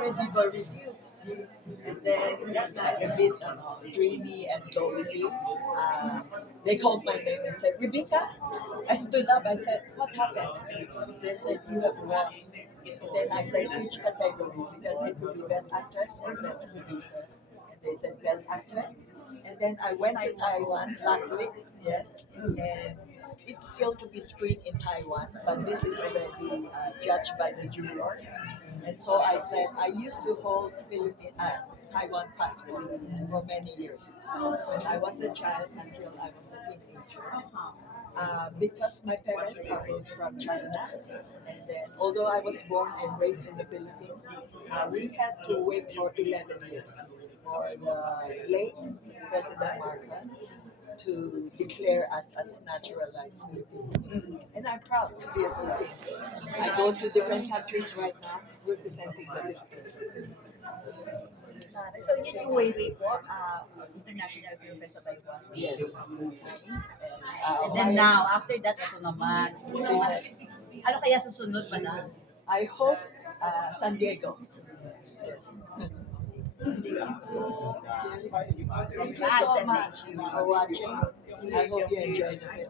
already barbecue. And then that night, a bit dreamy and dozy. They called my name and said, Rebecca. I stood up. I said, what happened? They said, you have won. And then I said, which category? Because it could be best actress or best producer. And they said, best actress. And then I went to Taiwan last week, yes, and it's still to be screened in Taiwan, but this is already judged by the jurors. And so I said, I used to hold Taiwan passport for many years. When I was a child until I was a teenager. Because my parents are both from China, and then although I was born and raised in the Philippines, we had to wait for 11 years for the late President Marcos to declare us as naturalized Filipinos. And I'm proud to be a Filipino. I go to different countries right now representing the Philippines. So yun yung Wayway po, International Film Festival po. Yes. And then now, after that, ito naman. So, ano kaya susunod, madam? I hope San Diego. Yes. Thank you Thank you so much for watching. I hope you enjoyed the film.